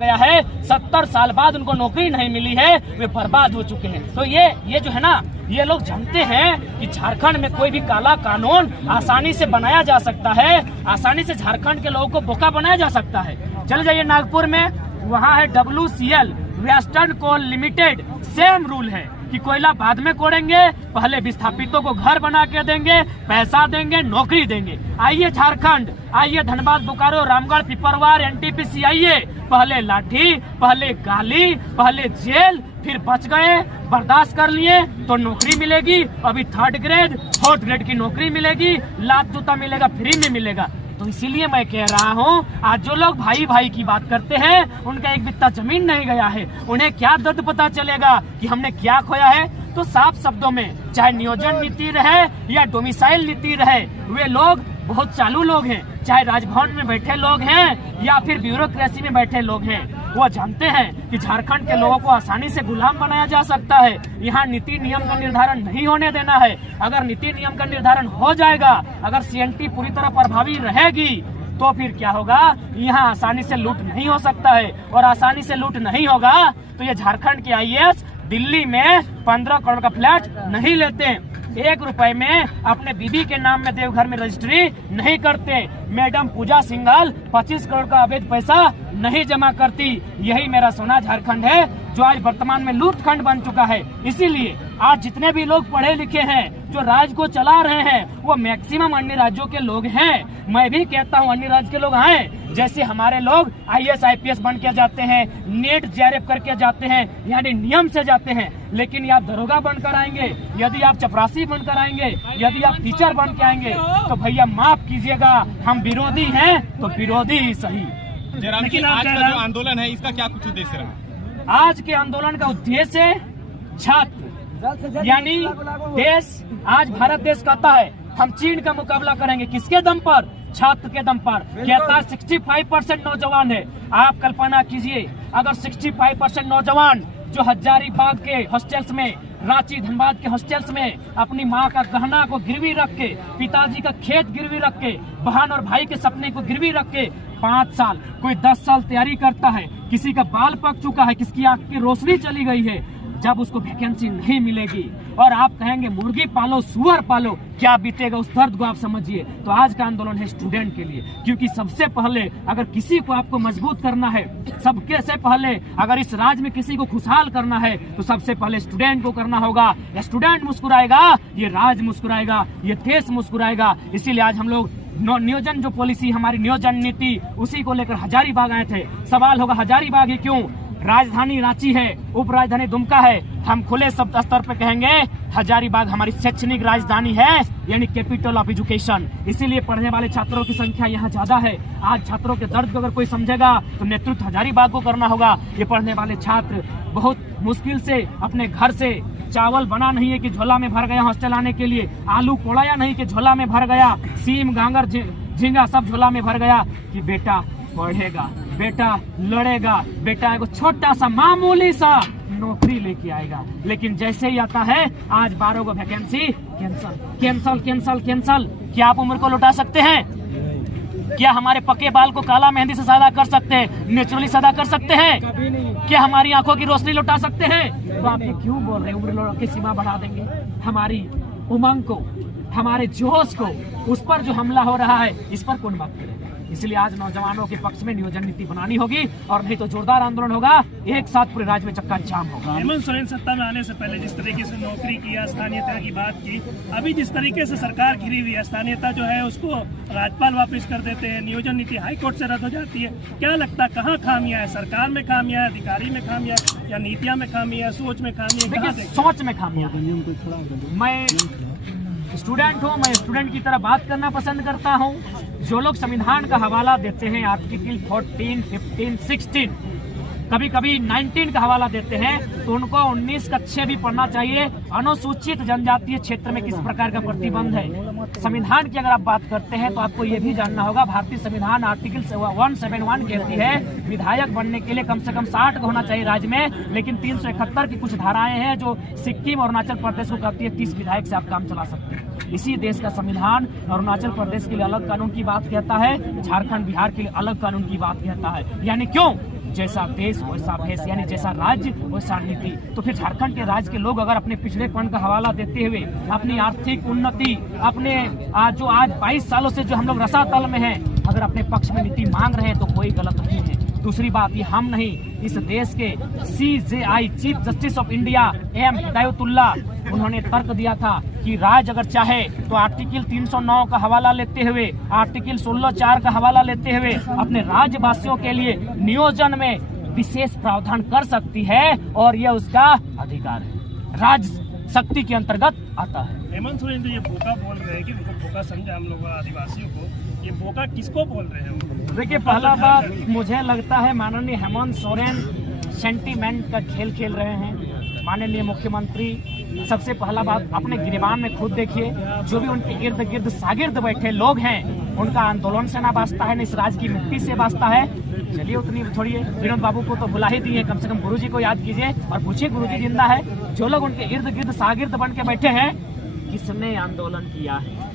गया है, 70 साल बाद उनको नौकरी नहीं मिली है, वे बर्बाद हो चुके हैं। तो ये जो है ना, ये लोग जानते हैं कि झारखंड में कोई भी काला कानून आसानी से बनाया जा सकता है, आसानी से झारखंड के लोगों को बोका बनाया जा सकता है। चले जाइए नागपुर में, वहाँ है WCL वेस्टर्न कोल लिमिटेड, सेम रूल है कि कोयला बाद में कोड़ेंगे, पहले विस्थापितों को घर बना के देंगे, पैसा देंगे, नौकरी देंगे। आइए झारखंड, आइए धनबाद, बोकारो, रामगढ़, पिपरवार, NTPC आइए, पहले लाठी, पहले गाली, पहले जेल, फिर बच गए, बर्दाश्त कर लिए तो नौकरी मिलेगी। अभी 3rd ग्रेड 4th ग्रेड की नौकरी मिलेगी, लात जूता मिलेगा, फ्री में मिलेगा। तो इसीलिए मैं कह रहा हूँ, आज जो लोग भाई भाई की बात करते हैं, उनका एक बित्ता जमीन नहीं गया है, उन्हें क्या दर्द पता चलेगा कि हमने क्या खोया है। तो साफ शब्दों में, चाहे नियोजन नीति रहे या डोमिसाइल नीति रहे, वे लोग बहुत चालू लोग हैं, चाहे राजभवन में बैठे लोग हैं या फिर ब्यूरोक्रेसी में बैठे लोग हैं, वो जानते हैं कि झारखंड के लोगों को आसानी से गुलाम बनाया जा सकता है। यहाँ नीति नियम का निर्धारण नहीं होने देना है। अगर नीति नियम का निर्धारण हो जाएगा, अगर CNT पूरी तरह प्रभावी रहेगी, तो फिर क्या होगा, यहाँ आसानी से लूट नहीं हो सकता है। और आसानी से लूट नहीं होगा तो ये झारखंड के IAS दिल्ली में 15 करोड़ का फ्लैट नहीं लेते, 1 रुपए में अपने बीबी के नाम में देवघर में रजिस्ट्री नहीं करते, मैडम पूजा सिंघल 25 करोड़ का अवैध पैसा नहीं जमा करती। यही मेरा सोना झारखंड है, जो आज वर्तमान में लूटखंड बन चुका है। इसीलिए आज जितने भी लोग पढ़े लिखे हैं, जो राज्य को चला रहे हैं, वो मैक्सिमम अन्य राज्यों के लोग हैं। मैं भी कहता हूँ अन्य राज्य के लोग आए, जैसे हमारे लोग IAS IPS बन के जाते हैं, नेट JRF करके जाते हैं, यानी नियम से जाते हैं। लेकिन ये आप दरोगा बनकर आएंगे, यदि आप चपरासी बनकर आएंगे, यदि आप टीचर बन के आएंगे, तो भैया माफ कीजिएगा, हम विरोधी हैं तो विरोधी ही सही। लेकिन आज का जो आंदोलन है, इसका क्या कुछ उद्देश्य रहा? आज के आंदोलन का उद्देश्य छात्र, यानी देश, आज भारत देश कहता है हम चीन का मुकाबला करेंगे, किसके दम पर? छात्र के दम पर। कहता 65% नौजवान है। आप कल्पना कीजिए, अगर 65% नौजवान जो हजारीबाग के हॉस्टल्स में, रांची धनबाद के हॉस्टल्स में अपनी माँ का गहना को गिरवी रख के, पिताजी का खेत गिरवी रख के, बहन और भाई के सपने को गिरवी रख के 5 साल, कोई 10 साल तैयारी करता है, किसी का बाल पक चुका है, किसकी आंख की रोशनी चली गई है, जब उसको वैकेंसी नहीं मिलेगी और आप कहेंगे मुर्गी पालो, सुअर पालो, क्या बीतेगा, उस दर्द को आप समझिए। तो आज का आंदोलन है स्टूडेंट के लिए, क्योंकि सबसे पहले अगर किसी को आपको मजबूत करना है, सबके से पहले अगर इस राज्य में किसी को खुशहाल करना है, तो सबसे पहले स्टूडेंट को करना होगा। स्टूडेंट मुस्कुराएगा, ये राज्य मुस्कुराएगा, ये देश मुस्कुराएगा। इसीलिए आज हम लोग नियोजन, जो पॉलिसी हमारी नियोजन नीति, उसी को लेकर हजारीबाग आए थे। सवाल होगा हजारीबाग ही क्यों? राजधानी रांची है, उप राजधानी दुमका है। हम खुले शब्द स्तर पे कहेंगे हजारीबाग हमारी शैक्षणिक राजधानी है, यानी कैपिटल ऑफ एजुकेशन। इसीलिए पढ़ने वाले छात्रों की संख्या यहाँ ज्यादा है। आज छात्रों के दर्द को अगर कोई समझेगा तो नेतृत्व हजारीबाग को करना होगा। ये पढ़ने वाले छात्र बहुत मुश्किल से अपने घर से चावल बना नहीं है कि झोला में भर गया हॉस्टल आने के लिए, आलू कोड़ाया नहीं कि झोला में भर गया, सीम गांगर झींगा सब झोला में भर गया कि बेटा पढ़ेगा, बेटा लड़ेगा, बेटा एक छोटा सा मामूली सा नौकरी लेके आएगा। लेकिन जैसे ही आता है, आज 12 को vacancy cancel cancel cancel cancel. क्या आप उम्र को लौटा सकते हैं? क्या हमारे पक्के बाल को काला मेहंदी से सादा कर सकते हैं, नेचुरली सादा कर सकते हैं? क्या हमारी आंखों की रोशनी लौटा सकते हैं? तो आप ये क्यों बोल रहे हैं उम्र की सीमा बढ़ा देंगे? हमारी उमंग को, हमारे जोश को, उस पर जो हमला हो रहा है, इस पर कौन बात करेगा? इसलिए आज नौजवानों के पक्ष में नियोजन नीति बनानी होगी, और नहीं तो जोरदार आंदोलन होगा, एक साथ पूरे राज्य में चक्का जाम होगा। हेमंत सोरेन सत्ता में आने से पहले जिस तरीके से नौकरी की, स्थानीयता की बात की, अभी जिस तरीके से सरकार घिरी हुई है, स्थानीयता जो है उसको राज्यपाल वापस कर देते हैं, नियोजन नीति हाईकोर्ट से रद्द हो जाती है। क्या लगता है कहाँ खामियां है? सरकार में खामियां है, अधिकारी में खामियां है, या नीतियां में खामियां है, सोच में खामियां है? सोच में खामियां। मैं स्टूडेंट हूँ, मैं स्टूडेंट की तरह बात करना पसंद करता हूँ। जो लोग संविधान का हवाला देते हैं, आर्टिकल 14, 15, 16, कभी कभी 19 का हवाला देते हैं, तो उनको 19 कक्षा भी पढ़ना चाहिए। अनुसूचित जनजातीय क्षेत्र में किस प्रकार का प्रतिबंध है। संविधान की अगर आप बात करते हैं तो आपको ये भी जानना होगा, भारतीय संविधान आर्टिकल 171 कहती है विधायक बनने के लिए कम से कम 60 होना चाहिए राज्य में, लेकिन 371 की कुछ धाराएं हैं जो सिक्किम और अरुणाचल प्रदेश को कहती है 30 विधायक से आप काम चला सकते हैं। इसी देश का संविधान अरुणाचल प्रदेश के लिए अलग कानून की बात कहता है, झारखंड बिहार के लिए अलग कानून की बात कहता है। यानी क्यों? जैसा देश वैसा भेष, यानी जैसा राज्य वैसा नीति। तो फिर झारखंड के राज्य के लोग अगर अपने पिछड़ेपन का हवाला देते हुए अपनी आर्थिक उन्नति, अपने जो आज 22 सालों से जो हम लोग रसातल में हैं, अगर अपने पक्ष में नीति मांग रहे हैं तो कोई गलत नहीं है। दूसरी बात, ये हम नहीं, इस देश के CJI chief justice of India M Hidayatullah, उन्होंने तर्क दिया था कि राज्य अगर चाहे तो आर्टिकल 309 का हवाला लेते हुए, आर्टिकल 16(4) का हवाला लेते हुए अपने राज्यवासियों के लिए नियोजन में विशेष प्रावधान कर सकती है और यह उसका अधिकार है, राज्य शक्ति के अंतर्गत आता है। हेमंत सोरेन तो ये बोका बोल रहे हैं कि उनको बोका समझा हम लोग आदिवासियों को, ये बोका किसको बोल रहे हैं? देखिए, पहला बात मुझे लगता है माननीय हेमंत सोरेन सेंटीमेंट का खेल खेल रहे हैं। माननीय मुख्यमंत्री, सबसे पहला बात अपने गिरबान में खुद देखिए, जो भी उनके इर्द गिर्द शागिर्द बैठे लोग हैं, उनका आंदोलन से ना वास्ता है, न इस राज्य की मिट्टी से वास्ता है। चलिए उतनी छोड़िए, विनोद बाबू को तो बुला ही दिए, कम से कम गुरुजी को याद कीजिए और पूछिए गुरुजी जिंदा है। जो लोग उनके इर्द गिर्द शागिर्द बन के बैठे हैं, किसने आंदोलन किया है?